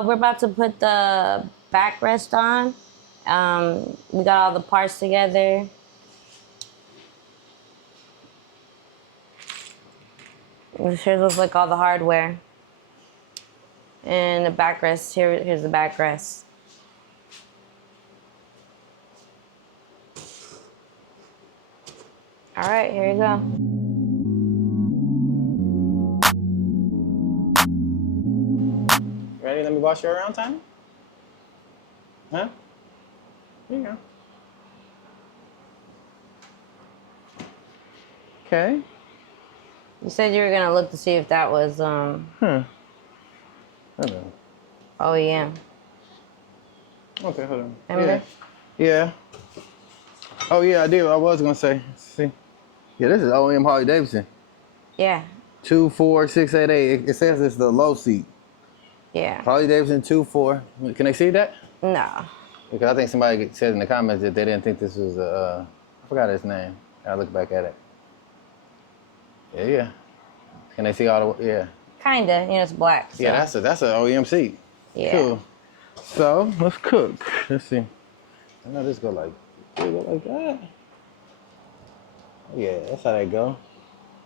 We're about to put the backrest on. We got all the parts together. Here's looks like all the hardware. And the backrest, here's the backrest. All right, here you go. Ready? Let me boss you around, Tiny? Huh? Here you go. Okay. You said you were gonna look to see if that was Hello. OEM. Okay, hold on. Remember? Yeah. Oh yeah, I did. I was gonna say. See. Yeah, this is OEM Harley Davidson. Yeah. 24688. It says it's the low seat. Yeah. Harley Davidson 24. Can they see that? No. Because I think somebody said in the comments that they didn't think this was a, I forgot his name. I look back at it. Yeah. Can they see all the, yeah. Kinda, you know, it's black. So. Yeah, that's an OEM seat. Yeah. Cool. So, let's cook. Let's see. I know this go like that. Yeah, that's how they go.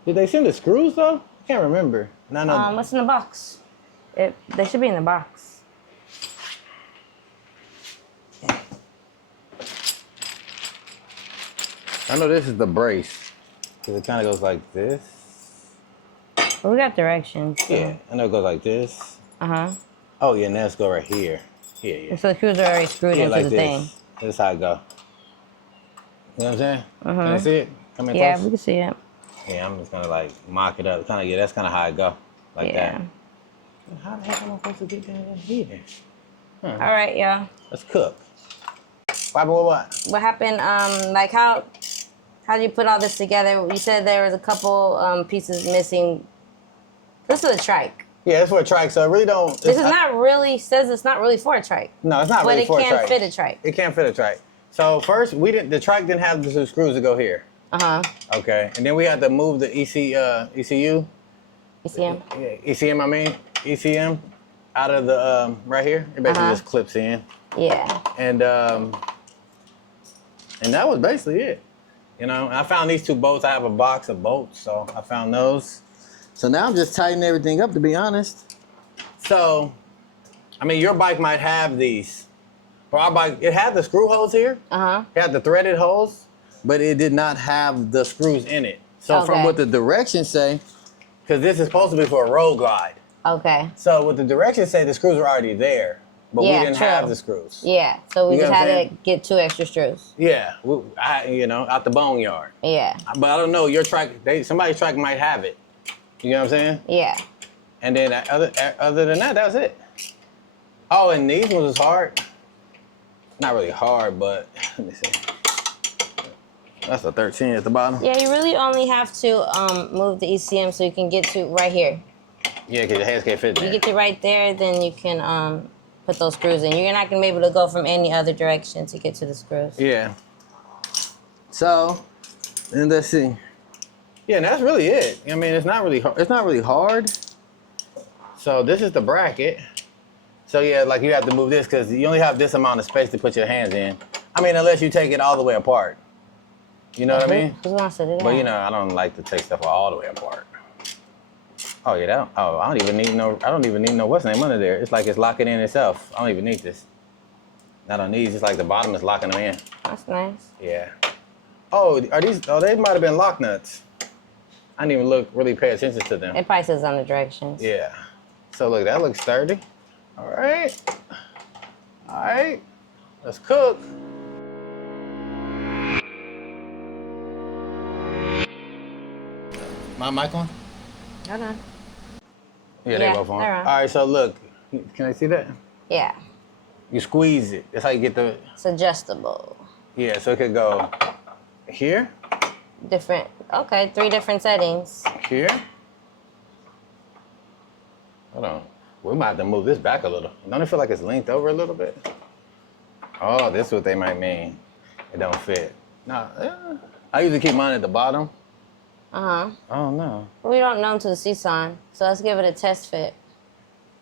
Did they send the screws though? I can't remember. No. What's in the box? They should be in the box. I know this is the brace. Because it kind of goes like this. Well, we got directions. So. Yeah, I know it goes like this. Uh-huh. Oh, yeah, now let's go right here. Yeah. So the screws are already screwed into like the this. thing. This is how it go. You know what I'm saying? Can I see it? Come in Yeah, close? we can see it. Yeah, I'm just gonna like mock it up. Kinda, yeah, that's kinda how it go. Like that. How the heck am I supposed to get down in here? All right, y'all. Let's cook. What? What happened? Like how did you put all this together? You said there was a couple pieces missing. This is a trike. Yeah, it's for a trike, so it really don't. This is not really says it's not really for a trike. No, it's not really for a trike. But it can fit a trike. It can't fit a trike. So first, the trike didn't have the screws to go here. Okay, and then we had to move the ECU. ECM. Yeah, ECM out of the right here. It basically just clips in. Yeah. And that was basically it. You know, I found these two bolts. I have a box of bolts, so I found those. So now I'm just tightening everything up, to be honest. So, I mean, your bike might have these. For our bike, it had the screw holes here. It had the threaded holes, but it did not have the screws in it. So from what the directions say, because this is supposed to be for a road glide. Okay. So what the directions say, the screws were already there, but we didn't have the screws. Yeah, so we just had to get 2 extra screws. Yeah, you know, out the boneyard. Yeah. But I don't know, your trike, somebody's trike might have it. You know what I'm saying? Yeah. And then other than that, that was it. Oh, and these ones was hard. Not really hard, but let me see. That's a 13 at the bottom. Yeah, you really only have to move the ECM so you can get to right here. Yeah, because your hands can't fit there. You get to right there, then you can put those screws in. You're not going to be able to go from any other direction to get to the screws. Yeah. So, and let's see. Yeah, and that's really it. I mean, it's not really hard. So this is the bracket. So yeah, like you have to move this because you only have this amount of space to put your hands in. I mean, unless you take it all the way apart. You know what I mean? Who wants to do that? But you know, I don't like to take stuff all the way apart. Oh yeah, I don't even need no what's the name under there. It's like it's locking in itself. I don't even need this. Not on these, it's like the bottom is locking them in. That's nice. Yeah. Oh, they might have been lock nuts. I didn't even really pay attention to them. It probably says on the directions. Yeah. So look, that looks sturdy. All right. Let's cook. My mic on? Hold on. Yeah, they both on. they're on. All right, so look. Can I see that? Yeah. You squeeze it. That's how you get the... It's adjustable. Yeah, so it could go here. Different. Okay, 3 different settings. Here. Hold on. We might have to move this back a little. Don't it feel like it's linked over a little bit? Oh, this is what they might mean. It don't fit. No, I usually keep mine at the bottom. Uh-huh. Oh, no. We don't know until the seat's on, so let's give it a test fit.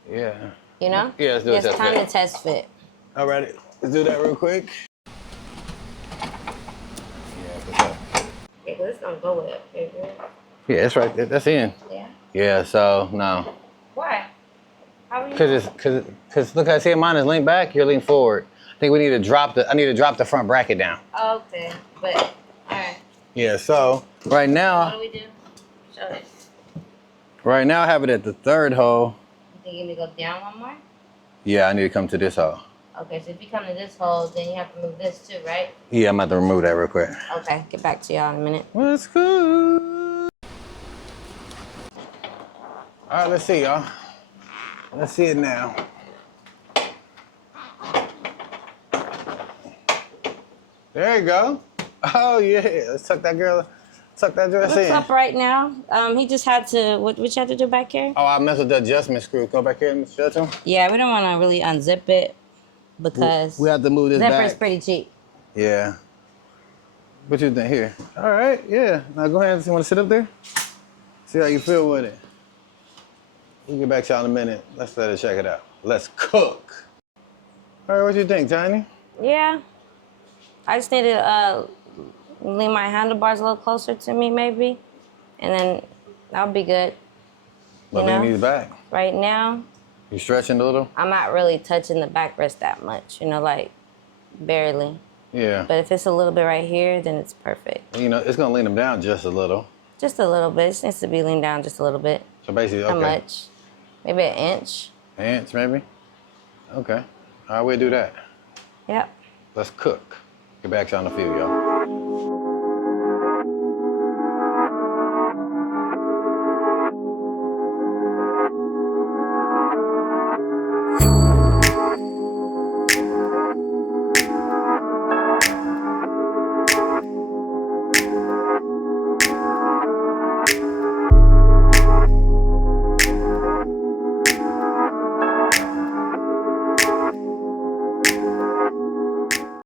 Yeah. You know? Yeah, let's do a it's test time fit. to test fit. All right, let's do that real quick. Yeah, what's up? Yeah, this don't go with it. Yeah, that's right. That's in. Yeah. Yeah, so, no. Why? How are you? Cause look, I see mine is leaned back, you're leaned forward. I think we need to drop I need to drop the front bracket down. Okay, but, all right. Yeah, so, right What now, do we do? Show it. I have it at the 3rd hole. You think you need to go down one more? Yeah, I need to come to this hole. Okay, so if you come to this hole, then you have to move this too, right? Yeah, I'm about to remove that real quick. Okay, get back to y'all in a minute. What's good? All right, let's see, y'all. Let's see it now. There you go. Oh, yeah. Let's tuck that dress What's in. up right now? He just had to, what you had to do back here? Oh, I messed with the adjustment screw. Go back here and shut them. Yeah, we don't want to really unzip it because We have to move this zipper's back. pretty cheap. Yeah. What you think here? All right, yeah. Now go ahead. You want to sit up there? See how you feel with it. We'll get back to y'all in a minute. Let's let it check it out. Let's cook. All right, what you think, Tiny? Yeah. I just need to lean my handlebars a little closer to me maybe. And then that'll be good. But lean these back. Right now, You stretching a little? I'm not really touching the backrest that much, like barely. Yeah. But if it's a little bit right here, then it's perfect. You know, it's gonna lean them down just a little. Just a little bit. It just needs to be leaned down just a little bit. So basically, okay. How much? Maybe an inch. An inch, maybe? Okay. All right, we'll do that. Yep. Let's cook. Get back to y'all in a few, y'all.